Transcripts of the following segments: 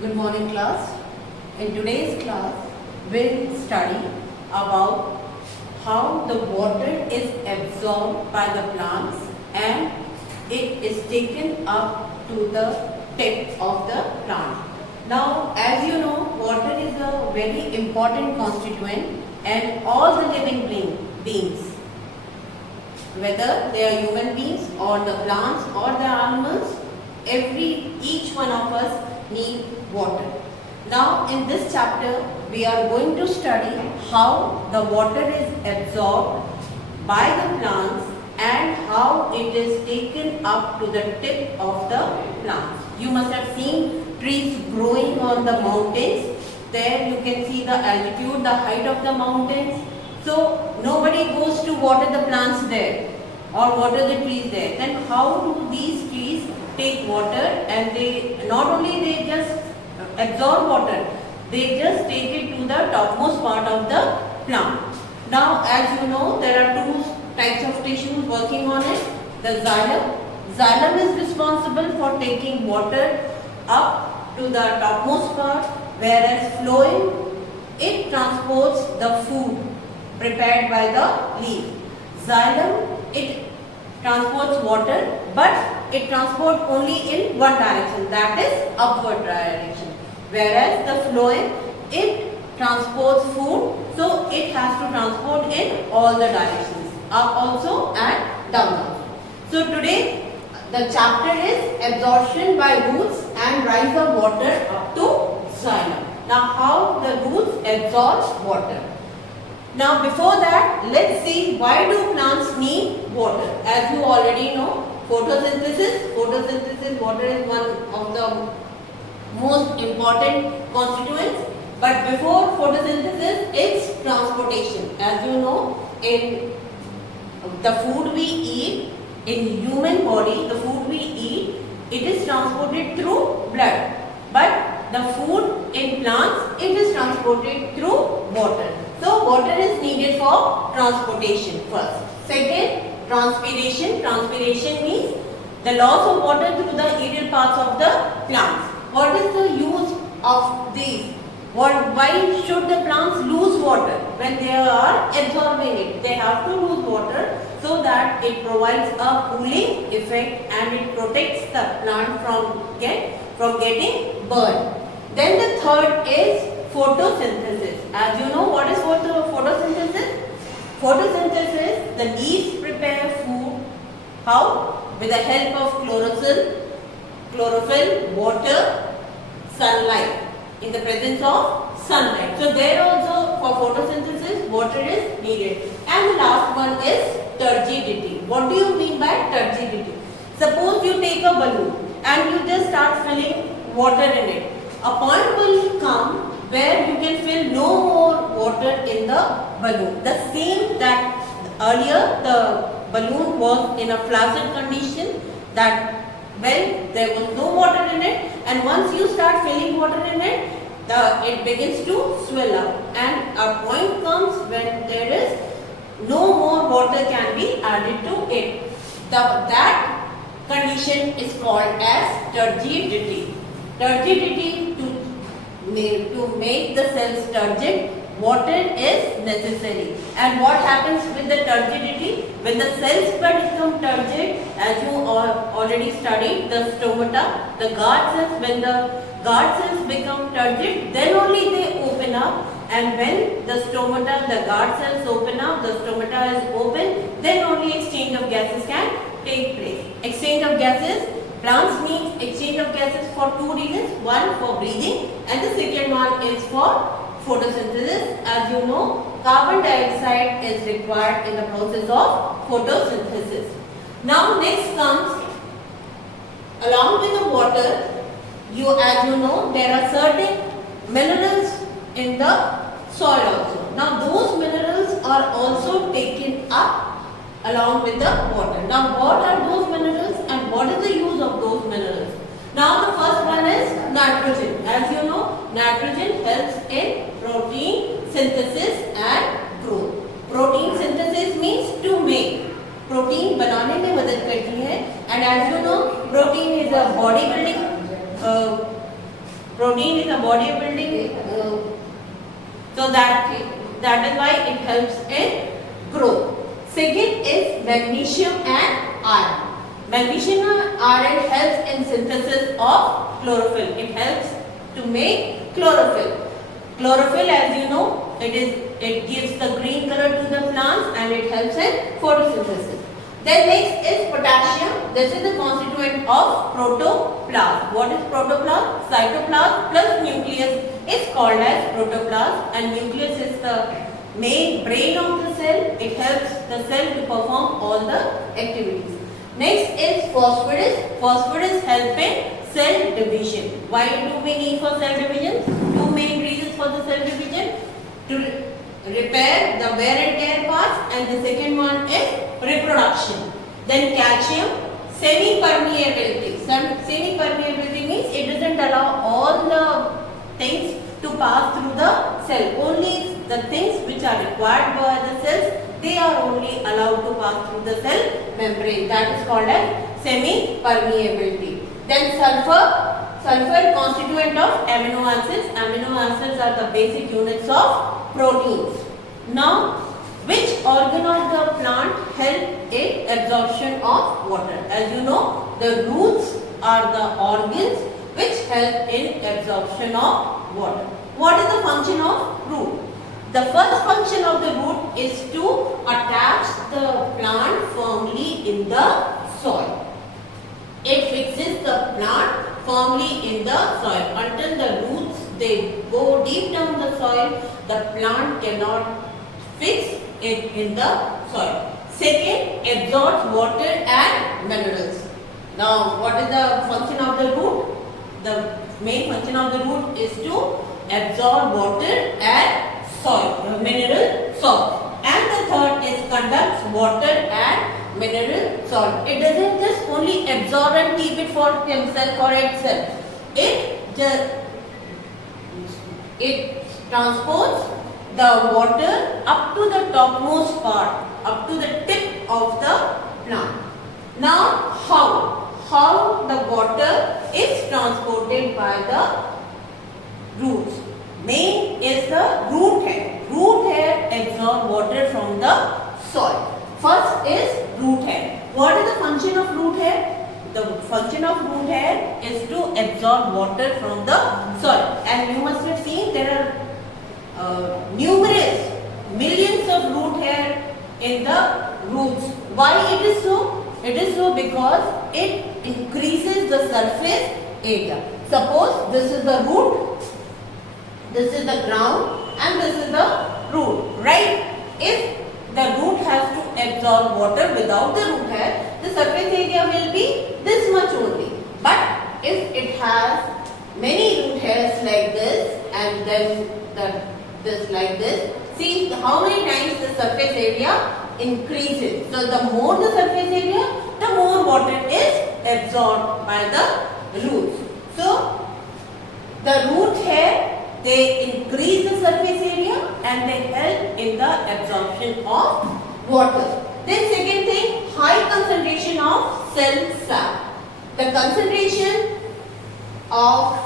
Good morning class. In today's class, we'll study about how the water is absorbed by the plants and it is taken up to the tip of the plant. Now, as you know, water is a very important constituent and all the living beings, whether they are human beings or the plants or the animals, each one of us need water. Now in this chapter we are going to study how the water is absorbed by the plants and how it is taken up to the tip of the plants. You must have seen trees growing on the mountains. There you can see the altitude, the height of the mountains. So nobody goes to water the plants there or water the trees there. Then how do these trees take water? And they not only they just absorb water, they just take it to the topmost part of the plant. Now as you know, there are two types of tissues working on it. The xylem. Xylem is responsible for taking water up to the topmost part, whereas phloem, it transports the food prepared by the leaf. Xylem, it transports water, but it transports only in one direction, that is upward direction. Whereas the phloem, it transports food, so it has to transport in all the directions, up also and down also. So today the chapter is absorption by roots and rise of water up to xylem. Now how the roots absorb water. Now before that, let's see why do plants need water. As you already know, photosynthesis, water is one of the most important constituents. But before photosynthesis, it's transportation. As you know, in the food we eat, in human body, the food we eat, it is transported through blood. But the food in plants, it is transported through water. So water is needed for transportation first. Second, transpiration. Transpiration means the loss of water through the aerial parts of the plants. What is the use of these? Why should the plants lose water when they are absorbing it? They have to lose water so that it provides a cooling effect and it protects the plant from getting burned. Then the third is photosynthesis. As you know, what is photosynthesis? Photosynthesis, the leaves prepare food. How? With the help of chlorophyll, water, sunlight. In the presence of sunlight. So there also for photosynthesis, water is needed. And the last one is turgidity. What do you mean by turgidity? Suppose you take a balloon and you just start filling water in it. A point will come where you can fill no more water in the balloon. The same that earlier the balloon was in a flaccid condition, that there was no water in it, and once you start filling water in it, it begins to swell up, and a point comes when there is no more water can be added to it. That condition is called as turgidity. Turgidity, to make the cells turgid, water is necessary. And what happens with the turgidity? When the cells become turgid, as you already studied, the stomata, the guard cells, when the guard cells become turgid, then only they open up. And when the stomata, the guard cells open up, the stomata is open, then only exchange of gases can take place. Exchange of gases, plants need exchange of gases for two reasons. One, for breathing, and the second one is for photosynthesis. As you know, carbon dioxide is required in the process of photosynthesis. Now next comes, along with the water, as you know, there are certain minerals in the soil also. Now those minerals are also taken up along with the water. Now what are those minerals and what is the use of those minerals? Now the first one is nitrogen. As you know, nitrogen helps in protein synthesis and growth. Protein synthesis means to make. Protein बनाने में मदद करती है, and as you know, protein is a body building Protein is a body building, so that is why it helps in growth. Second is magnesium and iron. Magnesium and iron helps in synthesis of chlorophyll. It helps to make chlorophyll. Chlorophyll, as you know, it gives the green color to the plants and it helps in photosynthesis. Then next is potassium. This is the constituent of protoplasm. What is protoplasm? Cytoplasm plus nucleus is called as protoplasm, and nucleus is the main brain of the cell. It helps the cell to perform all the activities. Next is phosphorus. Phosphorus helps in cell division. Why do we need for cell division? Two main reasons for the cell division: to repair the wear and tear parts, and the second one is reproduction. Then calcium, semi-permeability. Semi-permeability means it doesn't allow all the things to pass through the cell. Only the things which are required by the cells, they are only allowed to pass through the cell membrane. That is called as semi-permeability. Then sulfur. Sulfur constituent of amino acids. Amino acids are the basic units of proteins. Now, which organ of the plant help in absorption of water? As you know, the roots are the organs which help in absorption of water. What is the function of root? The first function of the root is to attach the plant firmly in the soil. It fixes the plant firmly in the soil. Until the roots they go deep down the soil, the plant cannot fix it in the soil. Second, absorbs water and minerals. Now, what is the function of the root? The main function of the root is to absorb water and soil, mineral salt. And the third is conducts water and mineral salt. It doesn't just only absorb and keep it for himself or itself. It transports the water up to the topmost part, up to the tip of the plant. Now, how the water is transported by the roots? Main is the root hair. Root hair absorb water from the soil. First is root hair. What is the function of root hair? The function of root hair is to absorb water from the soil. And you must have seen there are numerous millions of root hair in the roots. Why it is so? It is so because it increases the surface area. Suppose this is the root, this is the ground, and this is the root, right? If the root has to absorb water without the root hair, the surface area will be this much only. But if it has many root hairs like this and then this like this, see how many times the surface area increases. So the more the surface area, the more water is absorbed by the roots. So the root hair, they increase the surface area and they help in the absorption of water. Then second thing, high concentration of cell sap. The concentration of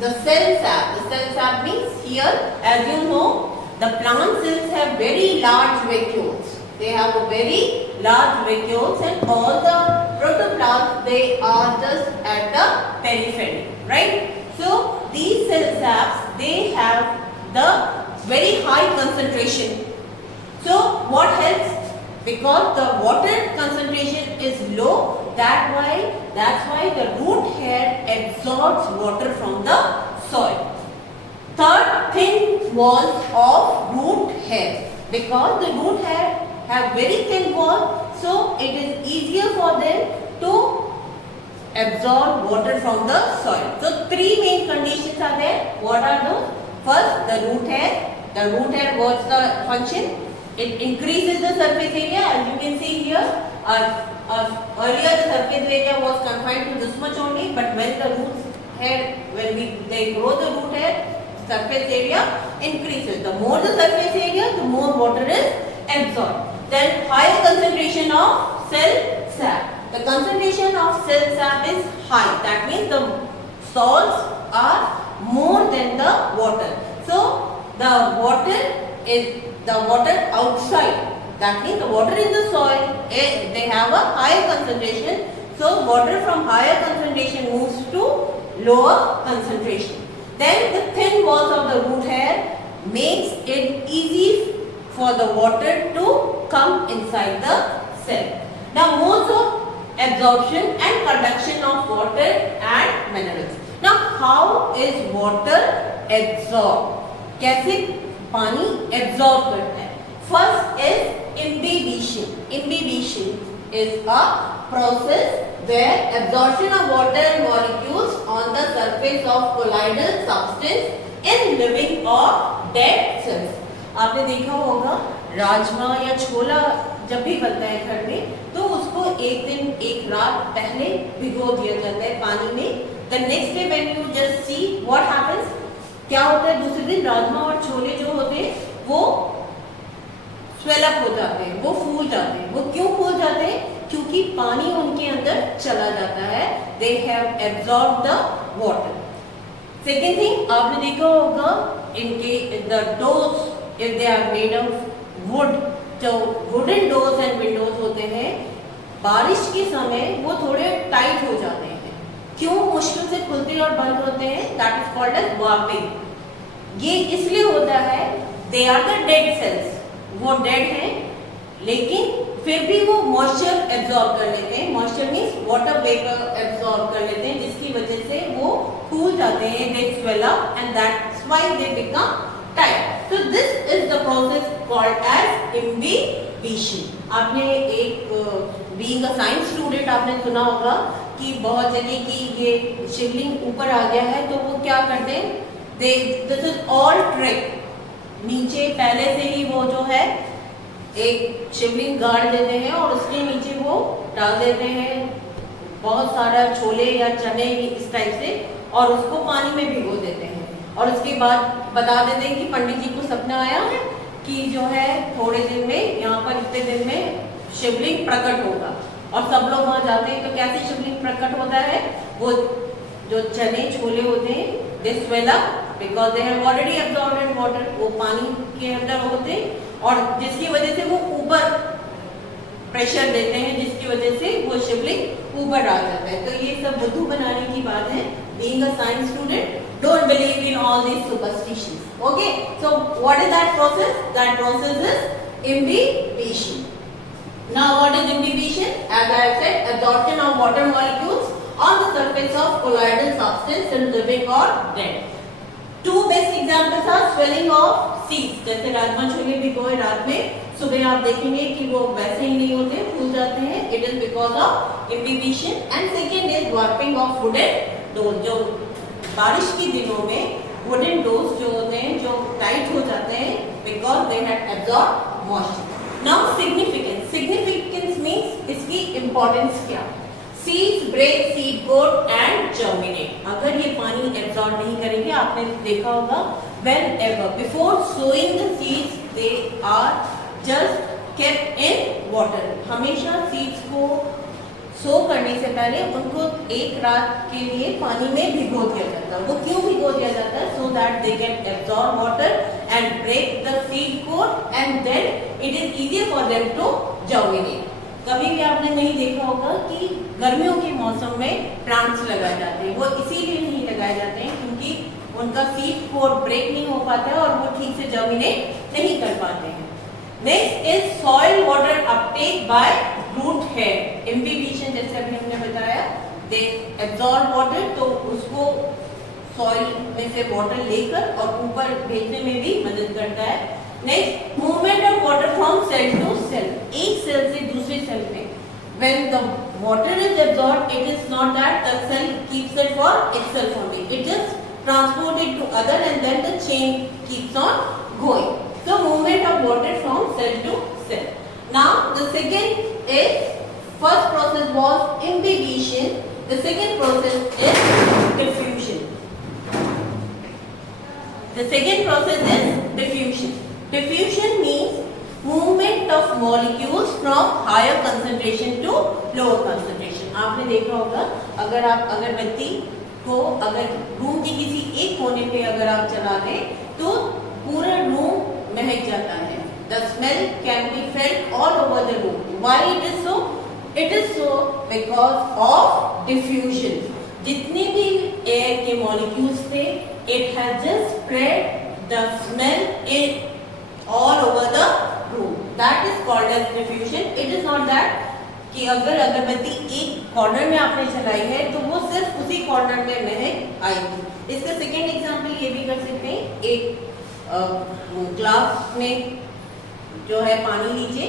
the cell sap means here, as you know, the plant cells have very large vacuoles. They have a very large vacuoles, and all the protoplasm, they are just at the periphery, right? So these cell saps, they have the very high concentration. So what helps? Because the water concentration is low, that's why the root hair absorbs water from the soil. Third, thin walls of root hair. Because the root hair have very thin walls, so it is easier for them to absorb water from the soil. So three main conditions are there. What are those? First, the root hair. The root hair, what's the function? It increases the surface area. As you can see here, earlier the surface area was confined to this much only, but when the roots hair, they grow the root hair, surface area increases. The more the surface area, the more water is absorbed. Then higher concentration of cell sap. The concentration of cell sap is high. That means the salts are more than the water. So the water is the water outside. That means the water in the soil, they have a higher concentration. So water from higher concentration moves to lower concentration. Then the thin walls of the root hair makes it easy for the water to come inside the cell. Now modes of absorption and conduction of water and minerals. Now how is water absorbed? कैसे पानी absorb करता है? First is imbibition. Imbibition is a process where absorption of water molecules on the surface of colloidal substance in living or dead cells. आपने देखा होगा राजमा या छोला जब भी बनता है घर में तो उसको एक दिन एक रात पहले भिगो दिया जाता है पानी में. The next day when you just see what happens, क्या होता है दूसरे दिन राजमा और छोले जो होते हैं वो स्वेल अप हो जाते हैं, वो फूल जाते हैं. वो क्यों फूल जाते हैं? क्योंकि पानी उनके अंदर चला जाता है. They have absorbed the water. Second thing आपने देखा होगा इनके the doors if they are made of wood, जो wooden doors and windows होते हैं बारिश के समय वो थोड़े टाइट हो जाते हैं. क्यों मुश्किल से खुलते और बंद होते हैं? That is called as warping. ये इसलिए होता है they are the dead cells. वो डेड हैं लेकिन फिर भी वो मॉइस्चर एब्जॉर्ब कर लेते हैं. Moisture means water vapour absorb कर लेते हैं जिसकी वजह से वो फूल जाते हैं. They swell up and that's why they become tight. So this is the process called as imbibition. आपने एक बीइंग अ साइंस स्टूडेंट आपने सुना होगा कि बहुत जगह की ये शिवलिंग ऊपर आ गया है तो वो क्या करते हैं? दे दिस इज ऑल ट्रिक. नीचे पहले से ही वो जो है एक शिवलिंग गाड़ देते हैं और उसके नीचे वो डाल देते हैं बहुत सारा छोले या चने इस टाइप से और उसको पानी में भिगो देते हैं. और उसके बाद बता देते हैं कि पंडित जी को सपना आया है कि जो है थोड़े दिन में यहाँ पर इतने दिन में शिवलिंग प्रकट होगा. और सब लोग वहाँ जाते हैं तो कैसे शिवलिंग प्रकट होता है? वो जो चने छोले होते हैं they swell up because they have already absorbed water. वो पानी के अंदर होते हैं और जिसकी वजह से वो ऊपर प्रेशर देते हैं जिसकी वजह से वो शिवलिंग ऊपर आ जाता है. तो ये सब बुद्धू बनाने की बात है. Being a science student don't believe in all these superstitions. Okay, so what is that process? That process is imbibition. Now what is imbibition? As I have said, absorption of water molecules on the surface of colloidal substance in living or dead. Two best examples are swelling of seeds. जैसे राजमा छोले भिगोए रात में सुबह आप देखेंगे कि वो वैसे ही नहीं होते, फूल जाते हैं. It is because of imbibition. And second is warping of wooden doors. जो बारिश के दिनों में वुडन डोर्स जो होते हैं जो टाइट हो जाते हैं because they had absorb moisture. Now significance. Significance means इसकी इंपॉर्टेंस क्या? Seeds break seed coat and germinate. अगर ये पानी एब्जॉर्ब नहीं करेंगे आपने देखा होगा whenever before sowing the seeds they are just kept in water. हमेशा सीड्स को सो करने से पहले उनको एक रात के लिए पानी में भिगो दिया जाता है. वो क्यों भिगो दिया जाता है? So that they can absorb water and break the seed coat and then it is easier for them to germinate. कभी भी आपने नहीं देखा होगा कि गर्मियों के मौसम में प्लांट्स लगाए जाते हैं. वो इसीलिए नहीं लगाए जाते हैं क्योंकि उनका सीड कोट ब्रेक नहीं हो पाता है और वो ठीक से जर्मिनेट नहीं कर पाते हैं. Next is soil water uptake by root hair. imbibition जैसे अभी हमने बताया दे एब्जॉर्ब वाटर तो उसको सॉइल में से वाटर लेकर और ऊपर भेजने में भी मदद करता है. Next movement of water from cell to cell. एक सेल से दूसरे सेल में when the water is absorbed it is not that the cell keeps it for itself only. It is transported to other and then the chain keeps on going. So movement of water from cell to cell. Now the second is first process was imbibition. The second process is diffusion. The second process is diffusion. Diffusion means movement of molecules from higher concentration to lower concentration. आपने देखा होगा अगर आप अगरबत्ती को अगर room के किसी एक कोने पे अगर आप चला दें तो पूरा रूम महक जाता है. The smell can be felt all over the room. Why it is so? It is so because of diffusion. जितने भी एयर के मॉलिक्यूल्स थे, it has just spread the smell in all over the room. That is called as diffusion. It is not that कि अगर अगरबत्ती एक corner में आपने जलाई है तो वो सिर्फ उसी कॉर्नर में महक आएगी. इसका सेकेंड एग्जाम्पल ये भी कर सकते हैं. एक ग्लास में जो है पानी लीजिए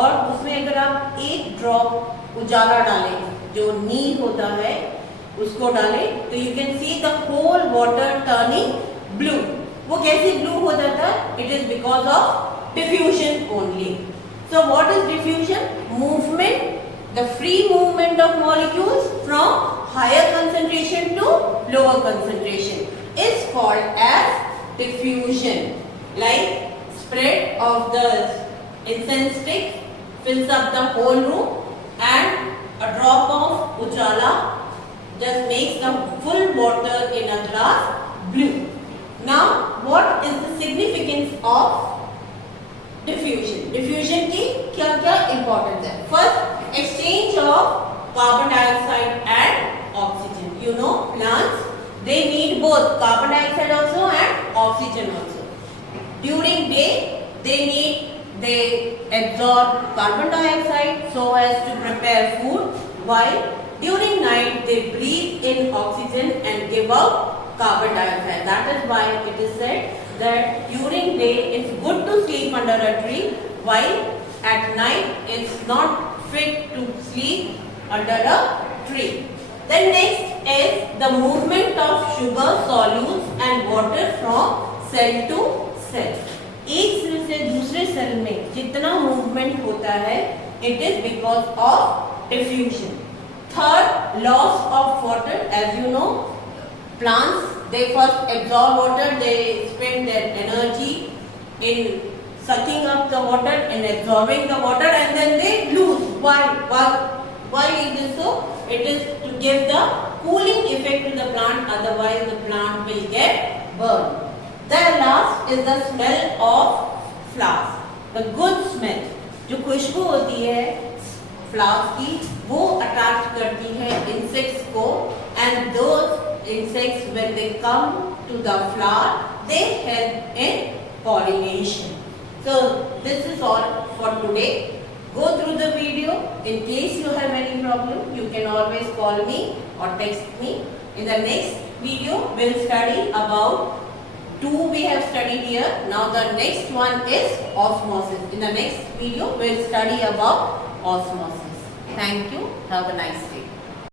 और उसमें अगर आप एक ड्रॉप उजाला डालें, जो नील होता है उसको डालें, तो you can see the whole water turning blue. वो कैसे ब्लू हो जाता है? It is because of diffusion only. So what is diffusion? Movement, the free movement of molecules from higher concentration to lower concentration is called as diffusion. Like spread of the incense stick fills up the whole room and a drop of ujala just makes the full water in a glass blue. Now what is the significance of diffusion? Diffusion की क्या क्या importance है? First, exchange of carbon dioxide and oxygen. You know plants they need both carbon dioxide also and oxygen also. During day they absorb carbon dioxide so as to prepare food, while during night they breathe in oxygen and give out carbon dioxide. That is why it is said that during day it's good to sleep under a tree, while at night it's not fit to sleep under a tree. Then next is the movement of sugar solutes and water from cell to cell. एक cell से दूसरे cell में जितना movement होता है, it is because of diffusion. Third, loss of water. As you know, plants they first absorb water, they spend their energy in sucking up the water and absorbing the water, and then they lose. Why it is so? It is to give the cooling effect to the plant, otherwise the plant will get burned. The last is the smell of flowers. The good smell, जो खुशबू होती है flowers की, वो attract करती है insects को, and those insects when they come to the flower they help in pollination. So this is all for today. Go through the video. In case you have any problem, you can always call me or text me. In the next video, we'll study about two we have studied here. Now the next one is osmosis. In the next video, we'll study about osmosis. Thank you. Have a nice day.